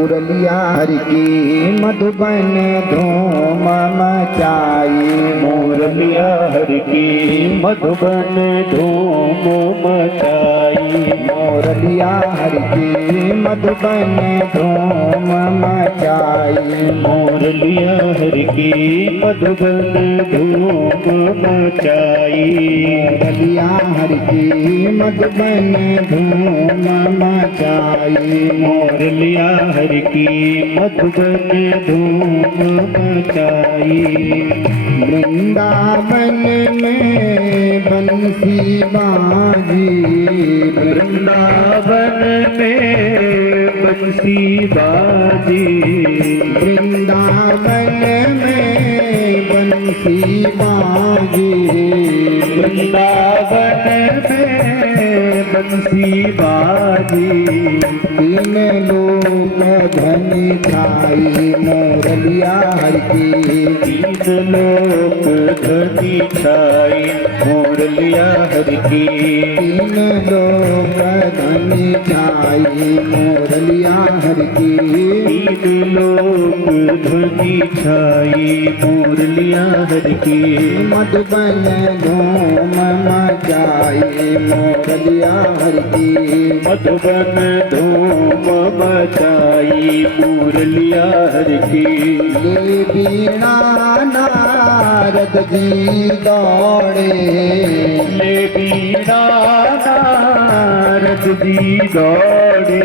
मुरलिया हरि की मधुबन धूम मचाई। मुरलिया हरि की मधुबन धूम मचाई। मुरलिया हरि की मधुबन धूम मचाई। मुरलिया हरि की मधुबन धूम मचाई। मुरलिया हरि की मधुबन धूम मचाई। मुरलिया हरि की मधुबन धूम मचाई। वृंदावन में बंसी बाजी। वृंदावन में बंसी बाजी। वृंदावन में बंसी बाजी। वृंदावन में बंसी बाजी। तीन लोक धनी छाई मुरलिया हरि की। तीन लोक धनी छाई मुरलिया हरि की। तीन लोक धनी छाई मुरलिया हरि की। तीन लोक धनी छाई मुरलिया हरि की। मधुबन धूम मचाई मुरलिया हरि की। मधुबन धूम मचाई मुरलिया हरि की। ले बीणा नारद जी दौड़े। ले बीणा नारद जी दौड़े।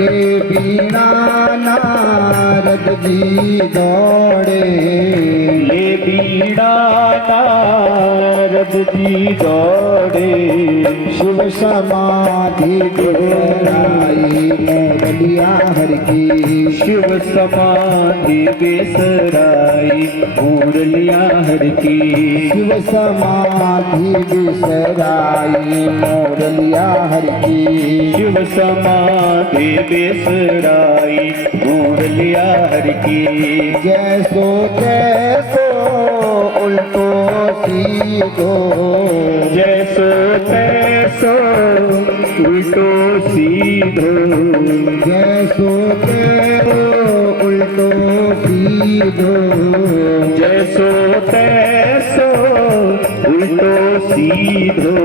ले बीणा नारद जी दौड़े। ले बीणा नारद जी दौड़े। शिव समाधि बेसराई मुरलिया हरि की। शिव समाधि बेसराई मुरलिया हरि की। शिव समाधि बेसराई मुरलिया हरि की। शिव समाधि बेसराई मुरलिया हरि की। जैसो तैसो उल्टो सीधो। जैसो तैसो उल्टो सीधो। जैसो तैसो उल्टो सीधो। जैसो तैसो उल्टो सीधो।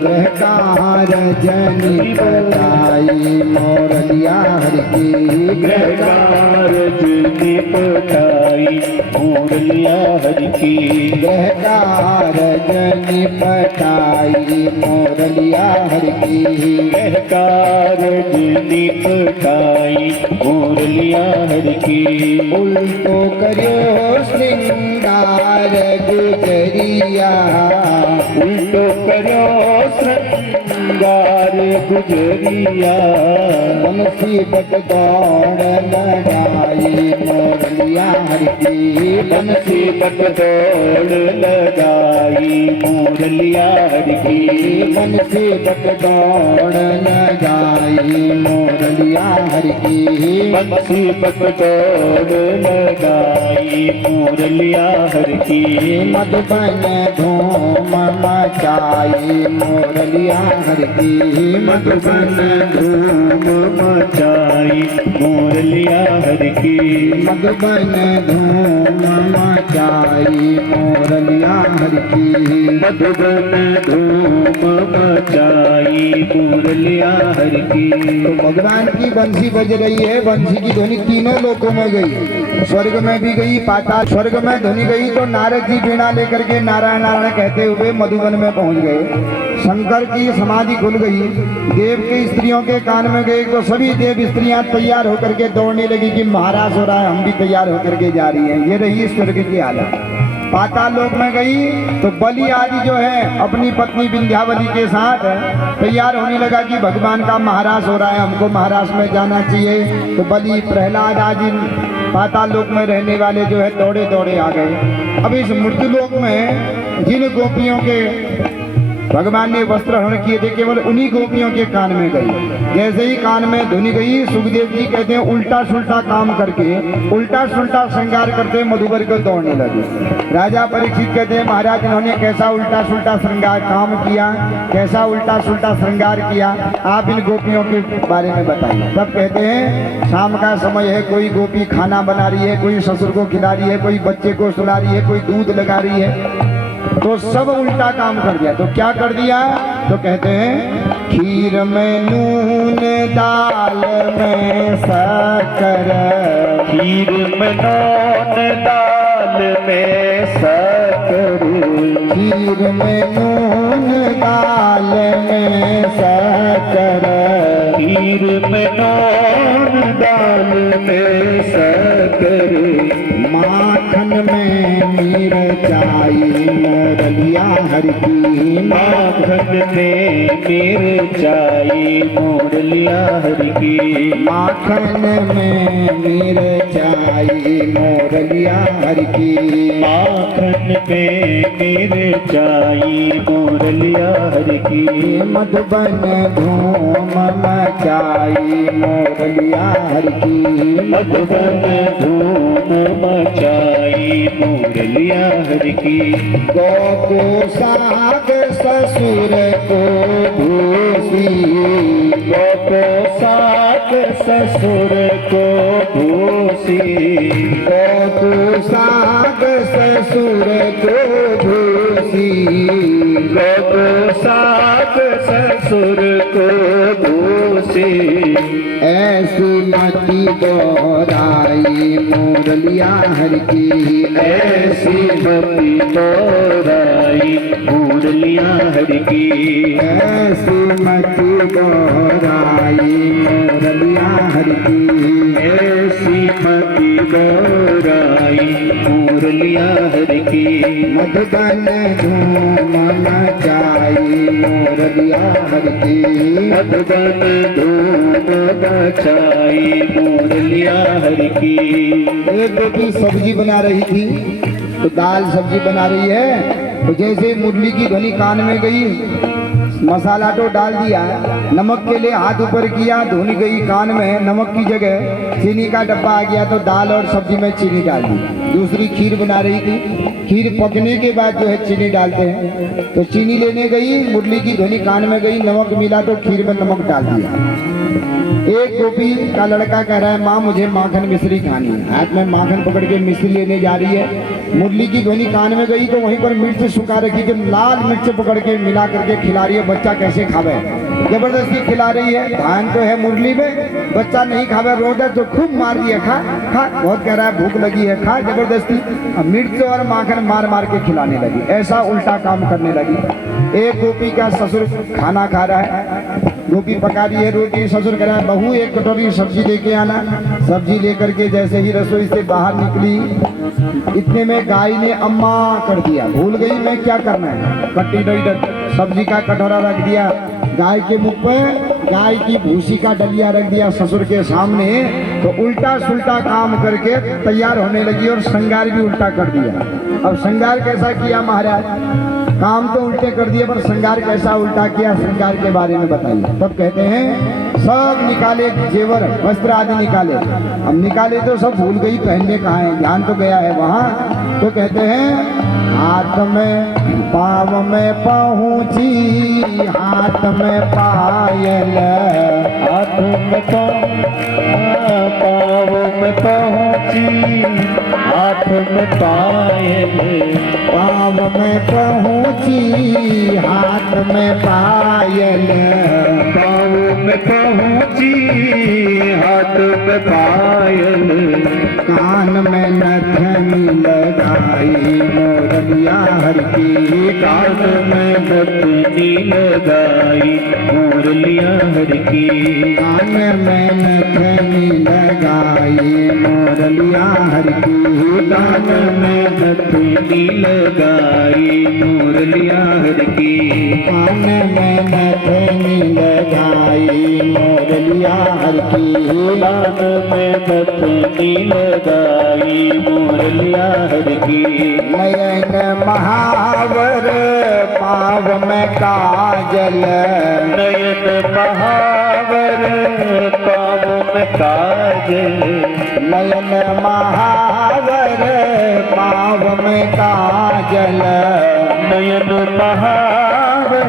ग्रहकार जनी बताई मुरलिया हरि की। ग्रहकार जनी पठाई मुरलिया हरि की। ग्रहकार जनी पठाई मुरलिया हरि की। ग्रहकार जनी पठाई मुरलिया हरि की। उल्टो करियो श्रृंगार गुजरिया। उल्टो करो श्रृंगार गुजरिया। मुसीबत दौड़ लगाई मुरलिया हरि की। मुसीबत दौड़ लगाई मुरलिया हरि की। मुसीबत दौड़ लगाई मुरलिया हरि की। मुसीबत दौड़ लगाई मुरलिया हरि की। मधुबन धूम मचाई मुरलिया हरि की। मधुबन धूम मचाई मुरलिया हरि की। मधुबन धूम मचाई मुरलिया हरि की। मधुबन धूम मचाई मुरलिया हरि की। तो भगवान की बंसी बज रही है। बंसी की ध्वनि तीनों लोकों में गई। स्वर्ग में भी गई, पाताल स्वर्ग में ध्वनि गई। तो नारद जी वीणा लेकर के नारायण नारायण कहते हुए मधुबन में पहुंच गए। शंकर की समाधि खुल गई। देव के स्त्रियों के कान में गए तो सभी देव स्त्रियां तैयार होकर के दौड़ने लगी कि महाराज हो रहा है, हम भी तैयार होकर के जा रही हैं। ये रही स्वर्ग की हालत। पाताल लोक में गई तो बलि आदि जो है अपनी पत्नी विंध्यावली के साथ तैयार होने लगा कि भगवान का महाराज हो रहा है, हमको महाराज में जाना चाहिए। तो बलि प्रहलाद आदि पाताल लोक में रहने वाले जो है दौड़े दौड़े आ गए। अब इस मृत्यु लोक में जिन गोपियों के भगवान ने वस्त्र हरण किए थे, केवल उन्हीं गोपियों के कान में गई। जैसे ही कान में धुनी गई, सुखदेव जी कहते हैं उल्टा सुल्टा काम करके, उल्टा सुल्टा श्रृंगार करते मधुवर को दौड़ने लगे। राजा परीक्षित कहते हैं महाराज इन्होंने कैसा उल्टा सुल्टा श्रृंगार काम किया, कैसा उल्टा सुल्टा श्रृंगार किया, आप इन गोपियों के बारे में बताइए। तब कहते हैं शाम का समय है, कोई गोपी खाना बना रही है, कोई ससुर को खिला रही है, कोई बच्चे को सुला रही है, कोई दूध लगा रही है, तो सब उल्टा काम कर दिया। तो क्या कर दिया? तो कहते हैं खीर में नून, दाल में शक्कर, खीर में नून, दाल में शक्कर, खीर में नून, दाल में शक्कर, खीर में नून, दाल में शक्कर, माखन में मिरचाई मोरलिया हर की, माखन में मिरचाई मोरलिया हर की, माखन में मिरचाई मोरलिया हर की, माखन में मिरचाई मोरलिया हर की, मधुबन धूम मचाई मोरलिया हर की, मधुबन धूम मचाई मोरलिया हर की, गौ को साग ससुर को भूसी, गौ को साग ससुर को भूसी, गौ को साग ससुर को भूसी, गौ को साग ससुर को भूसी, ऐसी मती दोहराई मोरलिया हर की, ऐसी मती दोहराई मोरलिया हर की, ऐसी मती दोहराई मोरलिया हर की, ऐसी मती दोहराई मोरलिया हर की, मधुबन धूम मचाई मोरलिया हर की, मधुबन धूम मचाई मोरलिया हर की। एक गोपी सब्जी बना रही थी, तो दाल सब्जी बना रही है, तो जैसे मुरली की ध्वनि कान में गई, मसाला तो डाल दिया, नमक के लिए हाथ ऊपर किया, धुन गई कान में, नमक की जगह चीनी का डब्बा आ गया, तो दाल और सब्जी में चीनी डाल दी। दूसरी खीर बना रही थी, खीर पकने के बाद जो है चीनी डालते हैं, तो चीनी लेने गई, मुरली की ध्वनि कान में गई, नमक मिला तो खीर में नमक डाल दिया। एक गोपी का लड़का कह रहा है माँ मुझे माखन मिश्री खानी है, हाथ में माखन पकड़ के मिश्री लेने जा रही है, मुरली की ध्वनि कान में गई, तो वहीं पर मिर्च सुखा रखी, जो लाल मिर्च पकड़ के मिला करके खिला रही है, बच्चा कैसे खावे, जबरदस्ती खिला रही है, ध्यान तो है मुरली में, बच्चा नहीं खावे, रोदा तो खूब मार दिया, खा खा, बहुत कह रहा है भूख लगी है, खा, जबरदस्ती मिर्च और माखन मार मार के खिलाने लगी, ऐसा उल्टा काम करने लगी। एक गोपी का ससुर खाना खा रहा है, गोपी पका रही है रोटी, ससुर कह रहा है बहू एक कटोरी सब्जी लेके आना, सब्जी लेकर के जैसे ही रसोई से बाहर निकली, इतने में गाय ने अम्मा कर दिया, भूल गई मैं क्या करना है, कट्टी डोई सब्जी का कटोरा रख दिया, गाय के मुख पे गाय की भूसी का डलिया रख दिया ससुर के सामने, तो उल्टा सुल्टा काम करके तैयार होने लगी और श्रृंगार भी उल्टा कर दिया। अब श्रृंगार कैसा किया महाराज, काम तो उल्टे कर दिए पर श्रृंगार कैसा उल्टा किया, श्रृंगार के बारे में बताइए। तब कहते हैं सब निकाले जेवर वस्त्र आदि निकाले, हम निकाले तो सब भूल गई पहनने कहाँ है, ध्यान तो गया है वहाँ, तो कहते हैं हाथ में पाँव में पहुँची, हाथ में पायल, हाथ में पाँव में पहुँची, हाथ में पायल, पाँव में पहुँची, हाथ में पायल, पाँव में पहुँची, हाथ में पायल, कान में नथनी लगाई मोरलिया हर की, कान में नथनी लगाई मोरलिया हर की, कान में नथनी लगाई मोरलिया हर की, कान में नथनी लगाई मोरलिया हर की, कान में नथनी लगाई मोरलिया हर की, कान में नथनी लगाई मुरलिया हर की नयन महावर पाव में काजल, नयन महावर पाव में काजल नयन महावर पाव में काजल, नयन महावर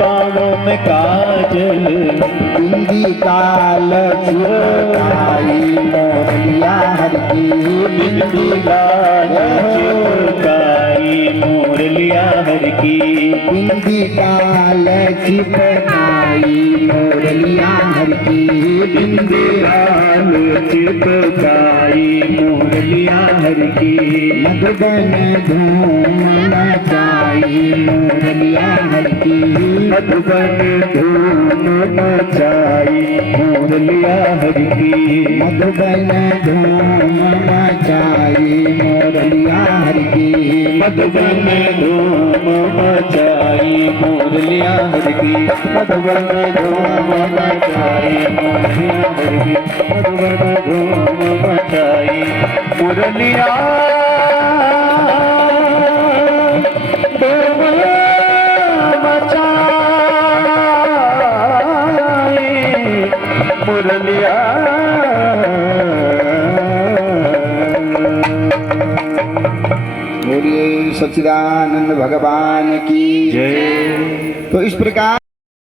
पाव में काजल बिंदी काल चिपकाई मोरलिया हर की, बिंदी लाल चिपकाई मुरलिया हर की बिंदी काल चिपकाई मोरलिया हर की, बिंदी लाल चिपकाई मुरलिया हर की मधुबन धूम मचाई मोरलिया हर की, मधुबन धूम मचाई मुरलिया हर की मधुबन धूम मचाई मोरलिया हर की, मधुबन धूम मचाई मुरलिया हर की मधुबन धूम मचाई मुरलिया हर की मधुबन धूम मचाई मुरलिया धूम मचाई मुरलिया बोलिए सच्चिदानंद भगवान की। जय तो इस प्रकार